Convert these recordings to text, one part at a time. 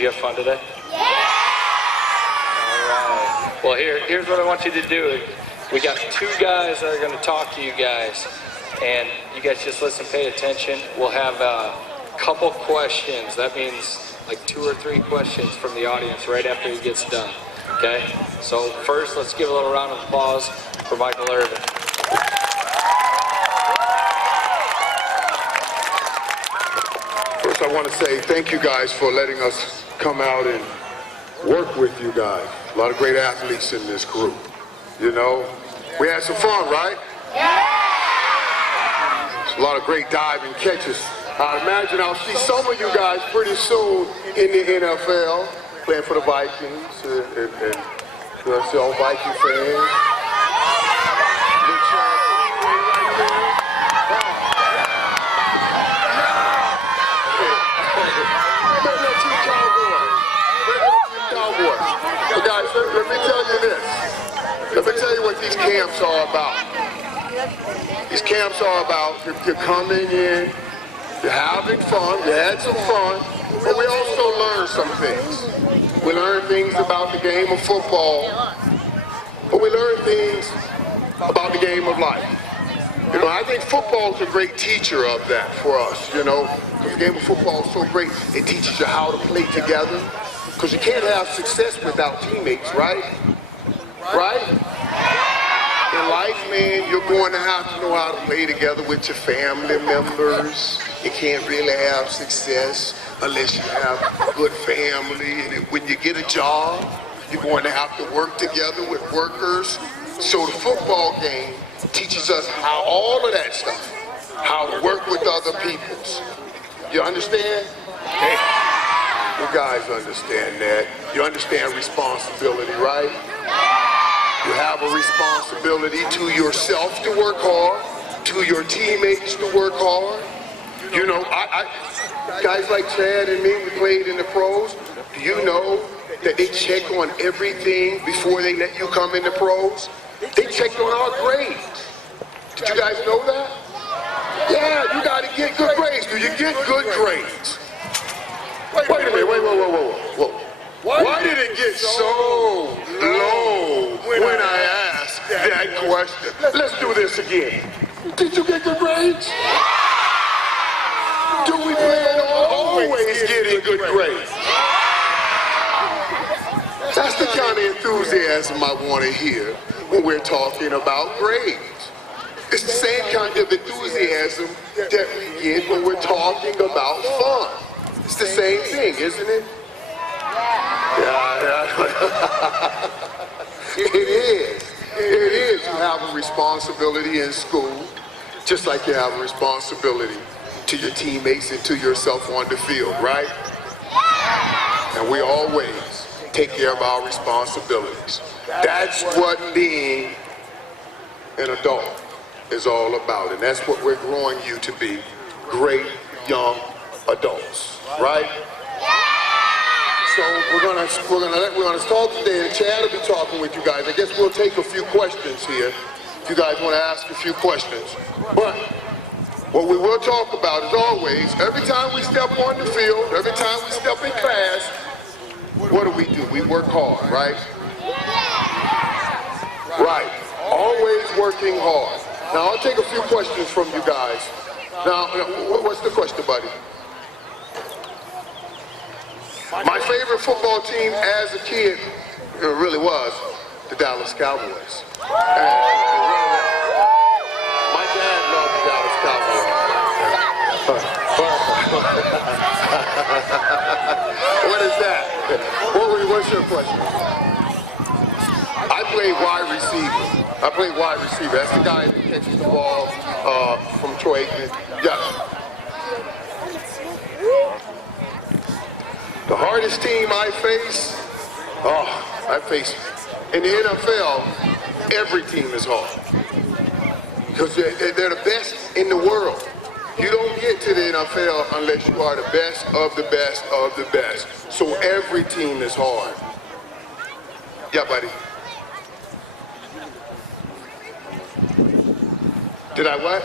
you have fun today? Yeah! All right. Well, here's what I want you to do. We got two guys that are going to talk to you guys. And you guys just listen, pay attention. We'll have a couple questions. That means like 2 or 3 questions from the audience right after he gets done. Okay? So first, let's give a little round of applause for Michael Irvin. First, I want to say thank you guys for letting us come out and work with you guys. A lot of great athletes in this group. You know, we had some fun, right? Yeah! A lot of great diving catches. I imagine I'll see some of you guys pretty soon in the NFL, playing for the Vikings, and you're all Viking fans. So guys, let me tell you this. Let me tell you what these camps are about. These camps are about you're coming in, you're having fun, you had some fun, but we also learn some things. We learn things about the game of football, but we learn things about the game of life. You know, I think football is a great teacher of that for us, you know, because the game of football is so great. It teaches you how to play together, because you can't have success without teammates, right? Right? In life, man, you're going to have to know how to play together with your family members. You can't really have success unless you have a good family. And when you get a job, you're going to have to work together with workers. So the football game teaches us how all of that stuff, how to work with other peoples. You understand? Hey, you guys understand that. You understand responsibility, right? You have a responsibility to yourself to work hard, to your teammates to work hard. You know, guys like Chad and me, we played in the pros. Do you know that they check on everything before they let you come in the pros? They checked on our grades. Did you guys know that? Yeah, you got to get good grades. Do you get good grades? Wait a minute, whoa. Why did it get so low when I asked that question? Let's do this again. Did you get good grades? Do we plan on always getting good grades? That's the kind of enthusiasm I want to hear when we're talking about grades. It's the same kind of enthusiasm that we get when we're talking about fun. It's the same thing, isn't it? Yeah. It is. You have a responsibility in school, just like you have a responsibility to your teammates and to yourself on the field, right? And we always take care of our responsibilities. That's what being an adult is all about, and that's what we're growing you to be, great young adults, right? So we're gonna talk today, and Chad will be talking with you guys. I guess we'll take a few questions here, if you guys want to ask a few questions. But what we will talk about, as always, every time we step on the field, every time we step in class, what do? We work hard, right? Right. Always working hard. Now, I'll take a few questions from you guys. Now, what's the question, buddy? My favorite football team as a kid, it really was the Dallas Cowboys. My dad loved the Dallas Cowboys. What is that? What's your question? I played wide receiver. That's the guy that catches the ball from Troy Aikman. Yeah. The hardest team I face, in the NFL, every team is hard. Because they're the best in the world. You don't get to the NFL unless you are the best of the best of the best. So every team is hard. Yeah, buddy. Did I what?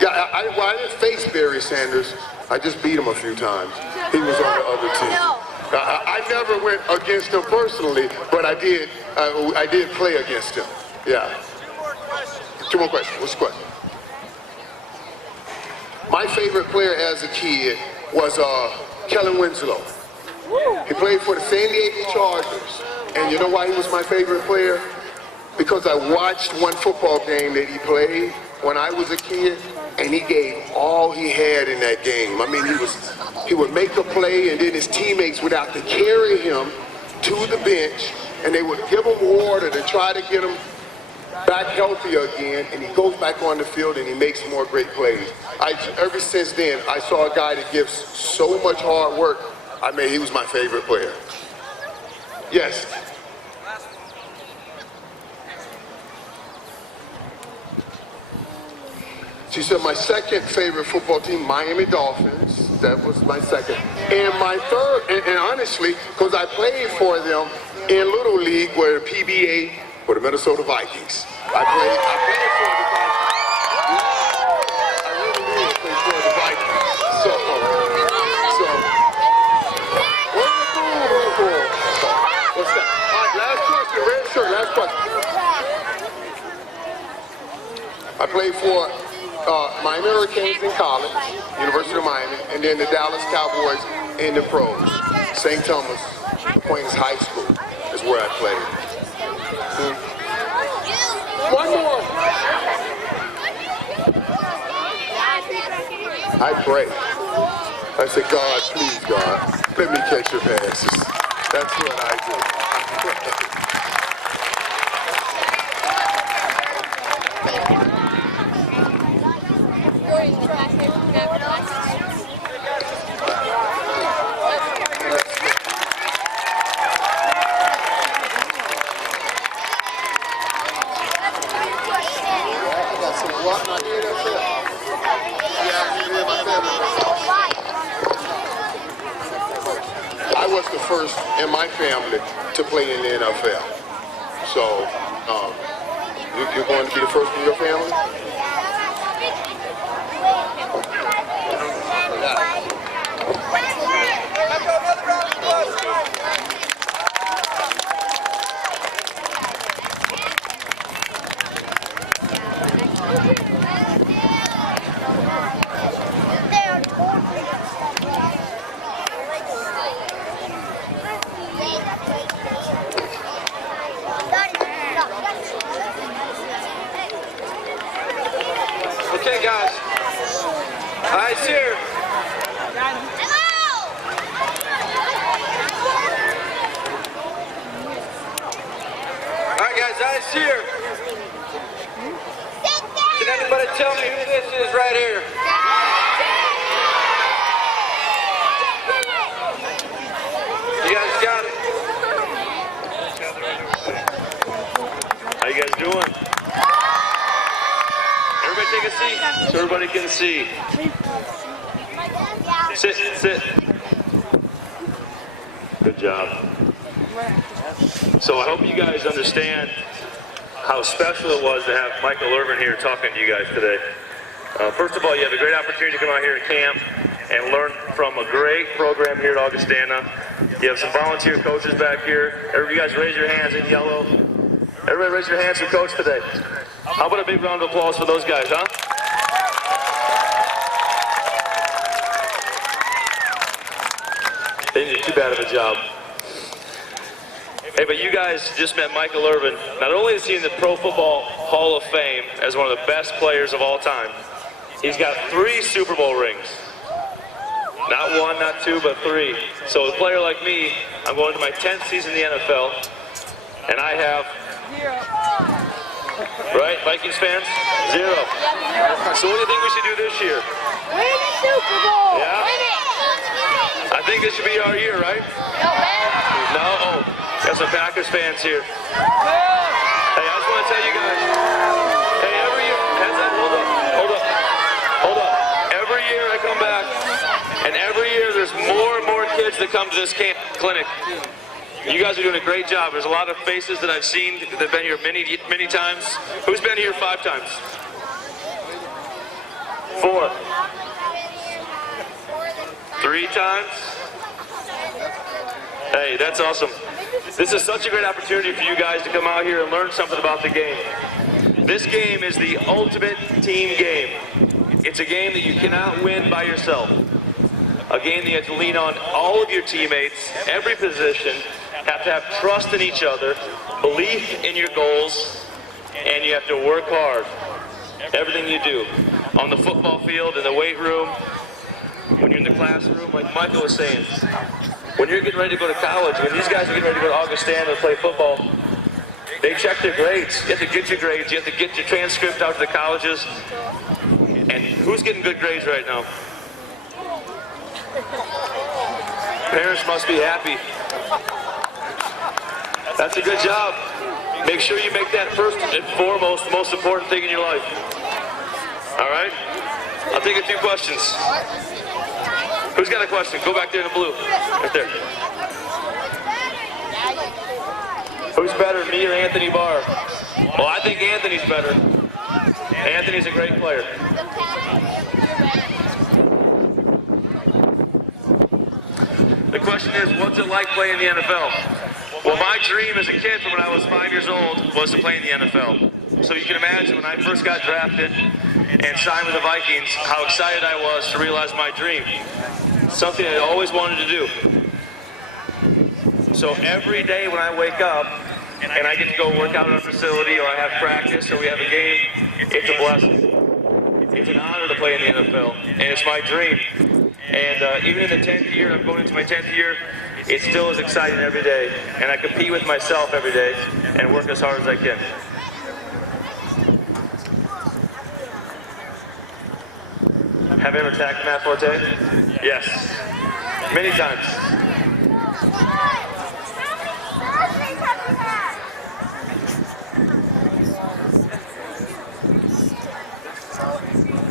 Yeah, I didn't face Barry Sanders. I just beat him a few times. He was on the other team. I never went against him personally, but I did play against him. Yeah. Two more questions. What's the question? My favorite player as a kid was Kellen Winslow. He played for the San Diego Chargers. And you know why he was my favorite player? Because I watched one football game that he played when I was a kid, and he gave all he had in that game. I mean, he would make a play, and then his teammates would have to carry him to the bench, and they would give him water to try to get him back healthy again, and he goes back on the field and he makes more great plays. Ever since then, I saw a guy that gives so much hard work. I mean, he was my favorite player. Yes. She said my second favorite football team, Miami Dolphins. That was my second. And my third, and honestly, because I played for them in Little League, where the PBA, for the Minnesota Vikings. I played for the Vikings. I really did play for the Vikings. So, what are you doing for? What's that? All right, last question, red shirt, last question. I played for Miami Hurricanes in college, University of Miami, and then the Dallas Cowboys in the pros. St. Thomas Aquinas High School is where I played. One more. I pray. I say, God, please, God, let me catch your passes. That's what I do. I was the first in my family to play in the NFL. So, you're going to be the first in your family? Okay, guys. Eyes here. All right, guys, eyes here. Can anybody tell me who this is right here? You guys got it? How you guys doing? Everybody take a seat so everybody can see. Sit. Good job. So I hope you guys understand how special it was to have Michael Irvin here talking to you guys today. First of all, you have a great opportunity to come out here to camp and learn from a great program here at Augustana. You have some volunteer coaches back here. You guys raise your hands in yellow. Everybody raise your hands for coach today. How about a big round of applause for those guys, huh? They did too bad of a job. Hey, but you guys just met Michael Irvin. Not only is he in the Pro Football Hall of Fame as one of the best players of all time, he's got 3 Super Bowl rings. Not 1, not 2, but 3. So a player like me, I'm going to my 10th season in the NFL, and I have 0. Right, Vikings fans? 0. So what do you think we should do this year? Win the Super Bowl! Yeah? Win it! I think this should be our year, right? No, man. No? Oh, got some Packers fans here. Hey, I just want to tell you guys, hey, every year, hands up, hold up. Every year I come back, and every year there's more and more kids that come to this clinic. You guys are doing a great job. There's a lot of faces that I've seen that have been here many times. Who's been here 5 times? 4. 3 times? Hey, that's awesome. This is such a great opportunity for you guys to come out here and learn something about the game. This game is the ultimate team game. It's a game that you cannot win by yourself. A game that you have to lean on all of your teammates, every position, have to have trust in each other, belief in your goals, and you have to work hard. Everything you do. On the football field, in the weight room, when you're in the classroom, like Michael was saying. When you're getting ready to go to college, when these guys are getting ready to go to Augustana to play football, they check their grades. You have to get your grades. You have to get your transcript out to the colleges. And who's getting good grades right now? Parents must be happy. That's a good job. Make sure you make that first and foremost, most important thing in your life. All right? I'll take a few questions. Who's got a question? Go back there in the blue. Right there. Who's better, me or Anthony Barr? Well, I think Anthony's better. Anthony's a great player. The question is, what's it like playing in the NFL? Well, my dream as a kid from when I was 5 years old was to play in the NFL. So you can imagine when I first got drafted and signed with the Vikings, how excited I was to realize my dream. Something I always wanted to do. So every day when I wake up and I get to go work out in a facility or I have practice or we have a game, it's a blessing. It's an honor to play in the NFL, and it's my dream. And even in the 10th year, I'm going into my 10th year, it still is exciting every day. And I compete with myself every day and work as hard as I can. Have you ever attacked Matt Forte? Yes. Many times.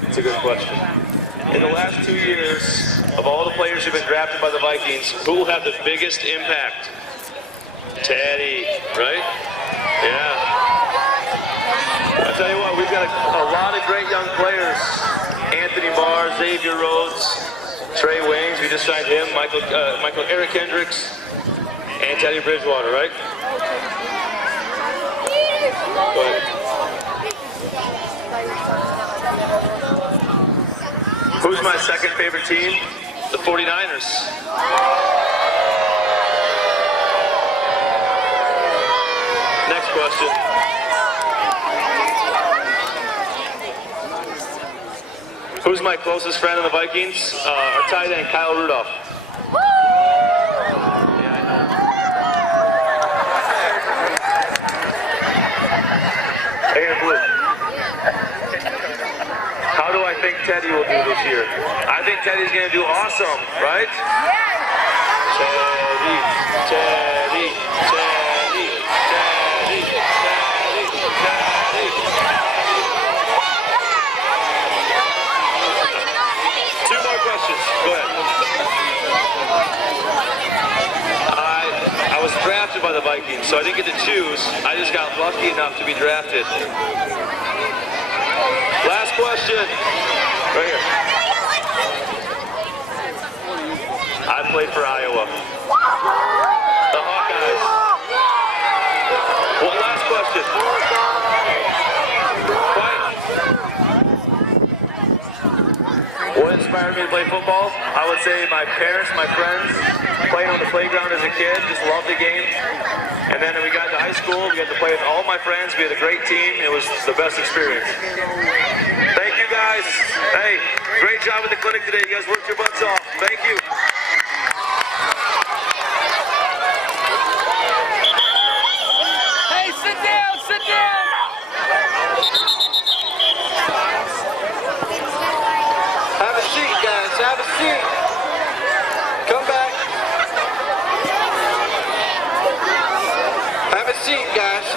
It's a good question. In the last 2 years, of all the players who've been drafted by the Vikings, who will have the biggest impact? Teddy, right? Yeah. I'll tell you what, we've got a lot of great young players. Anthony Barr, Xavier Rhodes, Trey Waynes, we just signed him, Eric Hendricks, and Teddy Bridgewater, right? Go ahead. Who's my second favorite team? The 49ers. Next question. Who's my closest friend in the Vikings? Our tight end, Kyle Rudolph. Yeah, I know. Hey, in blue. How do I think Teddy will do this year? I think Teddy's going to do awesome, right? Teddy, Teddy, Teddy, Teddy, Teddy, Teddy. Two more questions. Go ahead. I was drafted by the Vikings, so I didn't get to choose. I just got lucky enough to be drafted. Last question. Right here. I played for Iowa. The Hawkeyes. One last question. What inspired me to play football? I would say my parents, my friends, playing on the playground as a kid, just loved the game. And then when we got to high school, we got to play with all my friends. We had a great team. It was the best experience. Thank you guys. Hey, great job at the clinic today. You guys worked your butts off. Thank you. Hey, sit down, sit down. Have a seat, guys. Have a seat. Come back. Have a seat, guys.